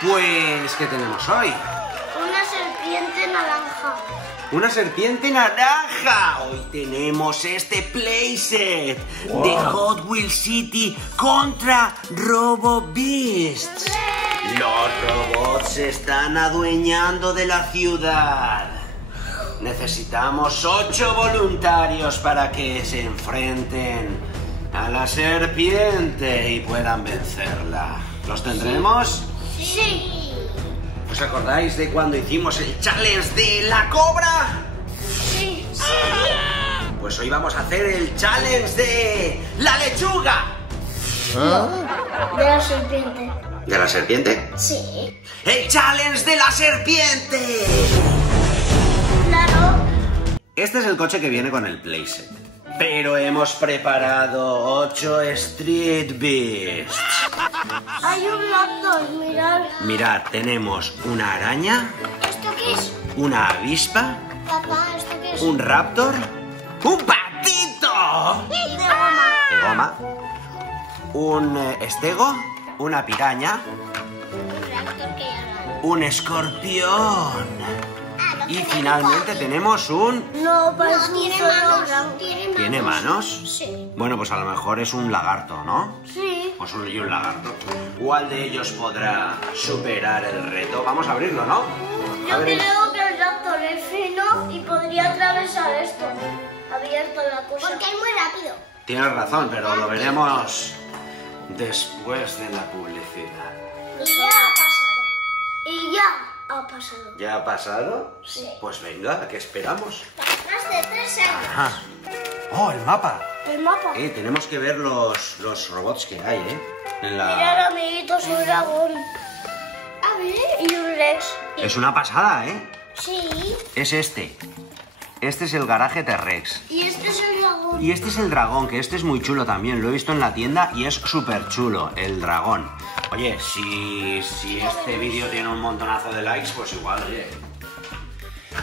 Pues, ¿qué tenemos hoy? Una serpiente naranja. ¡Una serpiente naranja! Hoy tenemos este playset de Hot Wheels City contra Robo Beasts. Los robots se están adueñando de la ciudad. Necesitamos 8 voluntarios para que se enfrenten a la serpiente y puedan vencerla. ¿Los tendremos? Sí. ¿Os acordáis de cuando hicimos el challenge de la cobra? Sí. Pues hoy vamos a hacer el challenge de la lechuga. De la serpiente. ¿De la serpiente? Sí. ¡El challenge de la serpiente! Claro. Este es el coche que viene con el playset. Pero hemos preparado 8 Street Beasts. Hay un laptop, mirad. Mirad, tenemos una araña, ¿Esto qué es? una avispa, Papá, ¿esto qué es? un raptor, ¡un patito! De goma. De goma, un estego, una piraña, un escorpión. Y finalmente tenemos un... No, parece No, un tiene zorro manos. blanco. ¿Tiene manos? Sí. Bueno, pues a lo mejor es un lagarto, ¿no? Sí. Pues y un lagarto. ¿Cuál de ellos podrá superar el reto? Vamos a abrirlo, ¿no? A Yo ver, creo que el raptor es fino y podría atravesar esto. Abierto la cosa. Porque es muy rápido. Tienes razón, pero lo veremos después de la publicidad. Y ya ha pasado. Y ya ha pasado. ¿Ya ha pasado? Sí. Pues venga, ¿a qué esperamos? Más de 3 años. Ajá. ¡Oh, el mapa! El mapa. Tenemos que ver los robots que hay, ¿eh? En la... Mirad, amiguitos, un dragón. A ver. Y un Rex. Es una pasada, ¿eh? Sí. Es este. Este es el garaje T-Rex. Y este es el dragón. Y este es el dragón, que este es muy chulo también. Lo he visto en la tienda y es súper chulo, el dragón. Oye, si este vídeo tiene un montonazo de likes, pues igual, oye,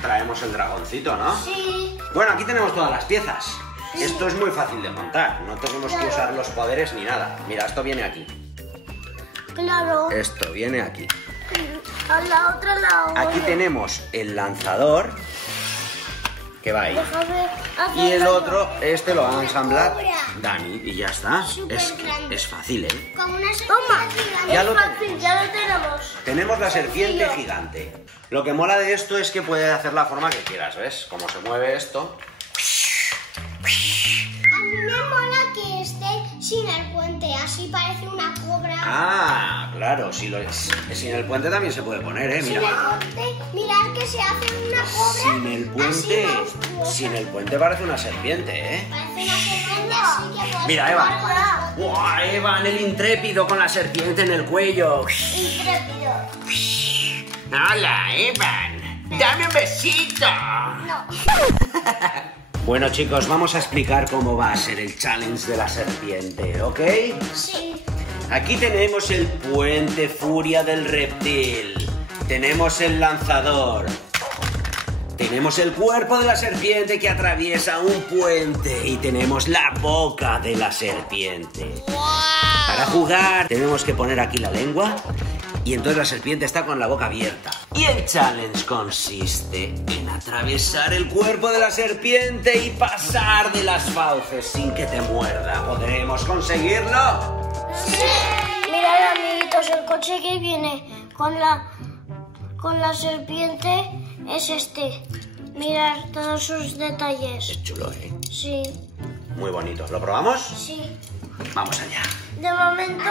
traemos el dragoncito, ¿no? Sí. Bueno, aquí tenemos todas las piezas. Esto es muy fácil de montar. No tenemos que usar los poderes ni nada. Mira, esto viene aquí. Claro. Esto viene aquí. A la otra lado. Aquí tenemos el lanzador, que va ahí. Déjame hacer Y el daño. otro, este lo va a ensamblar cobra. Dani y ya está. Supergrande. Es fácil, ¿eh? Como una Toma. serpiente Ya Es lo fácil, tenemos. ya lo tenemos. Tenemos la serpiente Sencillo. gigante. Lo que mola de esto es que puede hacer la forma que quieras, ¿ves? Como se mueve esto. A mí me mola que esté sin el puente, así parece una cobra. Ah, claro, sin el puente también se puede poner, ¿eh? Sin Mira. el puente, mirad que se hace una cobra. Sin el puente, así monstruosa. sin el puente parece una serpiente, ¿eh? Parece una serpiente así que puedes Mira, jugar Eva. con los dos. ¡Wow, Evan, el intrépido con la serpiente en el cuello! Intrépido. ¡Hola, Evan! ¡Dame un besito! No. Bueno, chicos, vamos a explicar cómo va a ser el challenge de la serpiente, ¿ok? Sí. Aquí tenemos el puente furia del reptil. Tenemos el lanzador. Tenemos el cuerpo de la serpiente que atraviesa un puente. Y tenemos la boca de la serpiente. Para jugar tenemos que poner aquí la lengua. Y entonces la serpiente está con la boca abierta. Y el challenge consiste en atravesar el cuerpo de la serpiente y pasar de las fauces sin que te muerda. ¿Podremos conseguirlo? Mirad, amiguitos, el coche que viene con la serpiente es este. Mirad todos sus detalles. Es chulo, ¿eh? Sí, Muy bonito. ¿Lo probamos? sí. Vamos allá. De momento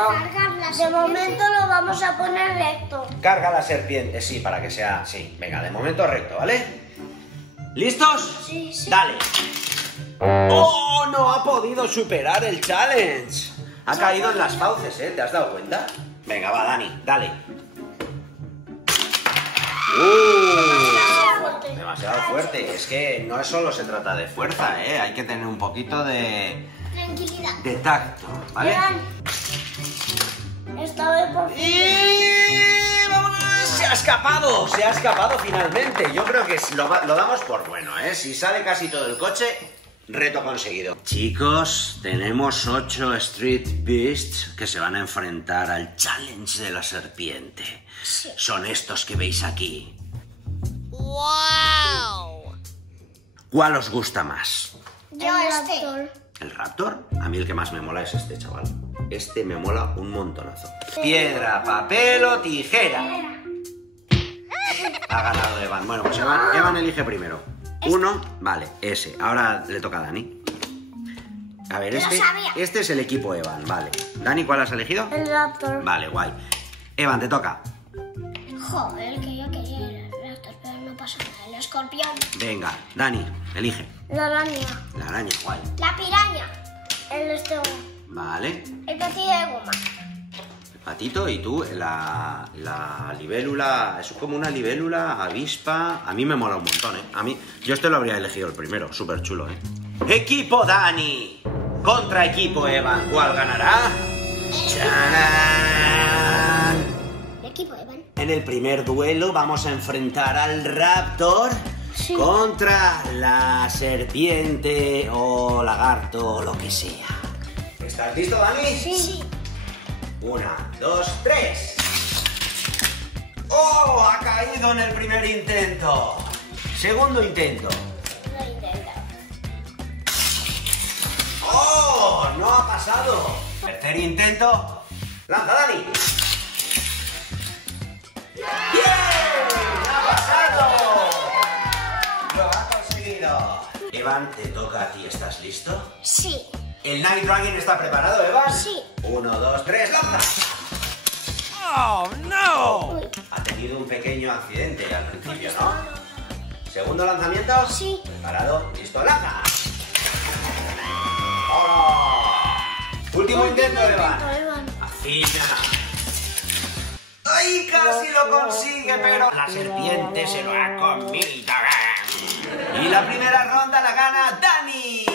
lo vamos a poner recto. Carga la serpiente, sí, para que sea... Sí, venga, de momento recto, ¿vale? ¿Listos? Sí, sí. Dale. ¡Oh! No ha podido superar el challenge. Ha caído en las fauces, ¿eh? ¿Te has dado cuenta? Venga, va, Dani, dale. Fuerte. Demasiado fuerte. Es que no solo se trata de fuerza, ¿eh? Hay que tener un poquito de Tranquilidad. tacto, ¿vale? Mirad. Esta vez por fin. ¡Y vámonos! ¡Se se ha escapado finalmente. Yo creo que lo damos por bueno, ¿eh? Si sale casi todo el coche, Reto conseguido. Chicos, tenemos 8 Street Beasts que se van a enfrentar al challenge de la serpiente. Sí. Son estos que veis aquí. ¡Wow! ¿Cuál os gusta más? Yo Raptor. ¿El Raptor? A mí el que más me mola es este, chaval. Este me mola un montonazo. Piedra, papel o tijera. Ha ganado Evan. Bueno, pues Evan elige primero. Uno, vale, ese. Ahora le toca a Dani. A ver, este es el equipo Evan, vale. Dani, ¿cuál has elegido? El Raptor. Vale, guay. Evan, te toca. Joder, que yo quería el Raptor, pero no pasa nada. El escorpión. Venga, Dani, elige. La araña. La araña, guay. La piraña. El estego. Vale. El platillo de goma. El patito y tú, la libélula. Es como una libélula, avispa. A mí me mola un montón, ¿eh? Yo este lo habría elegido el primero, súper chulo, ¿eh? Equipo Dani contra equipo Evan. ¿Cuál ganará? ¡Charán! El equipo Evan. En el primer duelo vamos a enfrentar al Raptor contra la serpiente o lagarto o lo que sea. ¿Estás listo, Dani? Sí. 1, 2, 3. ¡Oh! Ha caído en el primer intento. Segundo intento. Lo intento. ¡Oh! No ha pasado. Tercer intento. ¡Lanza, Dani! ¡Bien! ¡Ha pasado! ¡Lo ha conseguido! Evan, te toca a ti. ¿Estás listo? Sí. ¿El Night Dragon está preparado, Evan? Sí. 1, 2, 3, ¡lanza! Oh, no! Uy. Ha tenido un pequeño accidente al principio, ¿no? ¿Segundo lanzamiento? Sí. Preparado, listo, lanza. ¡Ahora! Último intento, Evan. Afina. ¡Ay, casi lo consigue, pero la serpiente se lo ha comido! Y la primera ronda la gana Dani.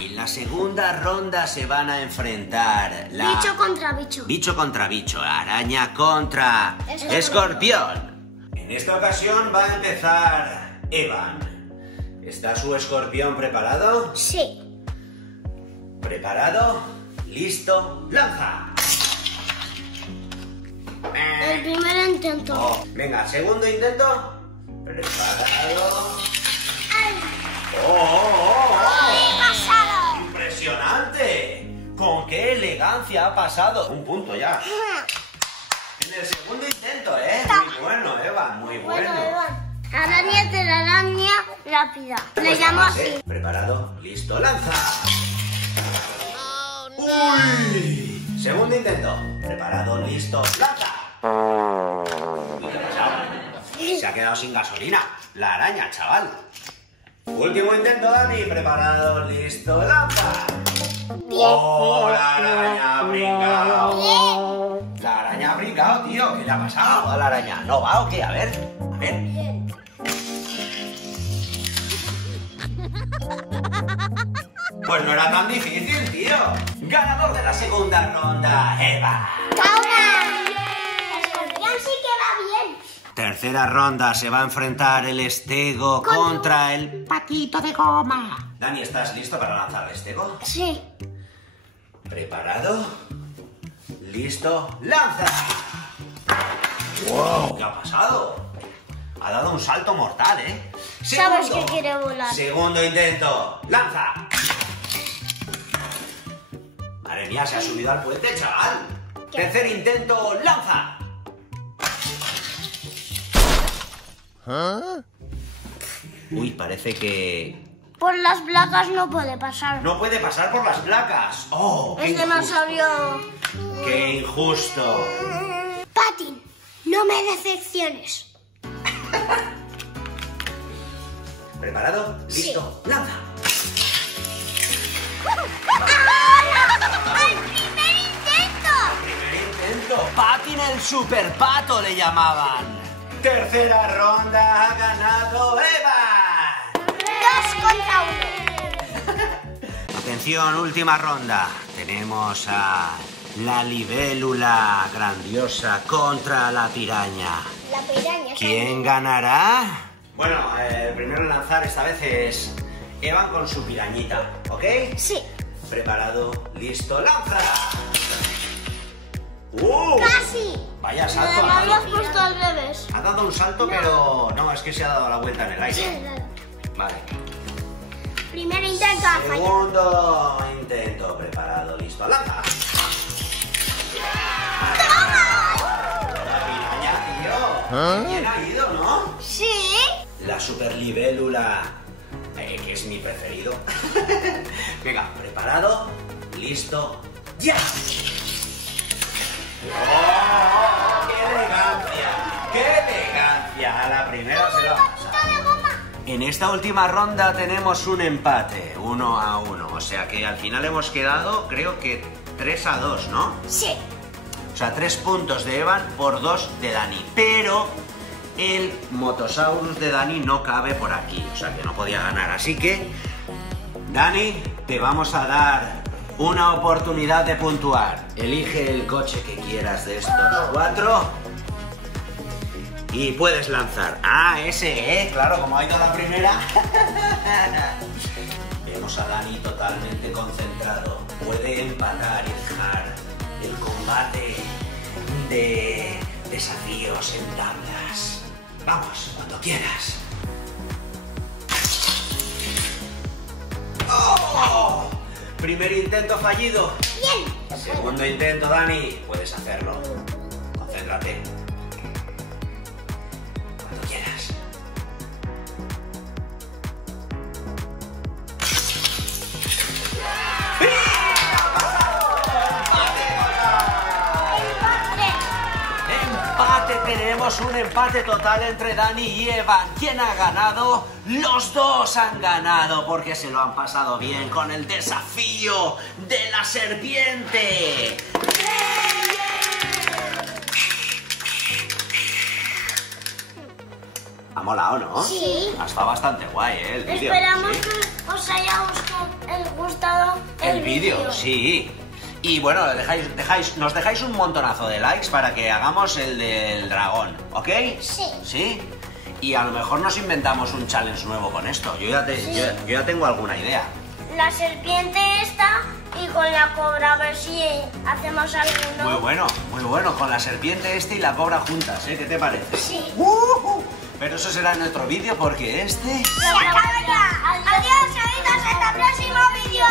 En la segunda ronda se van a enfrentar Bicho contra bicho. bicho contra bicho, araña contra escorpión. En esta ocasión va a empezar Evan. ¿Está su escorpión preparado? Sí. ¿Preparado? ¿Listo? ¡Lanza! El primer intento. Oh, venga, segundo intento. Preparado. ¡Oh! ¡Pasado! ¡Impresionante! ¡Con qué elegancia ha pasado! Un punto ya. En el segundo intento, ¿eh? Muy bueno, Eva, muy bueno. Araña de la araña rápida. Le Pues llamo vamos, así. ¿eh? Preparado, listo, lanza. ¡Uy! Segundo intento. Preparado, listo, lanza. Uy, ¿qué ha pasado? Se ha quedado sin gasolina. La araña, chaval. Último intento, Dani. Preparado, listo, lanza. ¡Oh, la araña ha brincado! La araña ha brincado, tío. ¿Qué le ha pasado a la araña? ¿No va o qué? A ver. Pues no era tan difícil, tío. Ganador de la segunda ronda, Eva. ¡Toma! El escorpión sí que va bien. Tercera ronda, se va a enfrentar el estego contra el patito de goma. Dani, ¿estás listo para lanzar el estego? Sí. ¿Preparado? ¿Listo? ¡Lanza! ¡Wow! ¿Qué ha pasado? Ha dado un salto mortal, ¿eh? Sabes que quiere volar. Segundo intento. ¡Lanza! Madre mía, se ha subido al puente, chaval. Tercer intento. ¡Lanza! Uy, parece que Por las placas no puede pasar. no puede pasar por las placas. ¡Oh! qué Es injusto. demasiado. ¡Qué injusto! Patin, no me decepciones. ¿Preparado? ¿Listo? ¡Lanza! ¡Al primer intento! Primer intento. Patin el super pato le llamaban. Tercera ronda ha ganado Eva. 2 contra 1. Atención, última ronda. Tenemos a la libélula grandiosa contra la piraña. La piraña. ¿Quién ganará? Bueno, el primero en lanzar esta vez es Evan con su pirañita, ¿ok? Sí. Preparado, listo, lanza. Casi. Vaya salto. Además lo has puesto al revés. Ha dado un salto, pero no, es que se ha dado la vuelta en el aire. Sí, claro. Vale. Primer intento ha fallado. Segundo intento, preparado, listo, lanza. La piraña, tío. ¿Quién ha ido, no? Sí. La superlibélula, que es mi preferido. Venga, preparado, listo, ¡ya! ¡Oh, qué elegancia! ¡Qué elegancia! A la primera se lo ha pasado. De goma. En esta última ronda tenemos un empate, 1-1. O sea que al final hemos quedado, creo que 3-2, ¿no? Sí. O sea, 3 puntos de Evan por 2 de Dani. Pero el Motosaurus de Dani no cabe por aquí. O sea que no podía ganar. Así que, Dani, te vamos a dar una oportunidad de puntuar. Elige el coche que quieras de estos 4. Y puedes lanzar. Ah, ese, claro, como ha ido la primera. Vemos a Dani totalmente concentrado. Puede empatar y dejar el combate de desafíos en tablas. Vamos, cuando quieras. ¡Oh! Primer intento fallido. Bien. Segundo intento, Dani. Puedes hacerlo. Concéntrate. Cuando quieras. Empate, tenemos un empate total entre Dani y Evan. ¿Quién ha ganado? Los dos han ganado porque se lo han pasado bien con el desafío de la serpiente. Ha molado, ¿no? Sí. Ha estado bastante guay, el vídeo. Esperamos Sí. que os haya gustado El vídeo, sí. Y bueno, nos dejáis un montonazo de likes para que hagamos el del dragón, ¿ok? Sí. ¿Sí? Y a lo mejor nos inventamos un challenge nuevo con esto. Yo ya tengo alguna idea. La serpiente esta y con la cobra, a ver si hacemos alguno. Muy bueno. Con la serpiente este y la cobra juntas, ¿eh? ¿Qué te parece? Sí. Pero eso será en otro vídeo porque este... Se acaba ya. Adiós, amigos, hasta el próximo vídeo.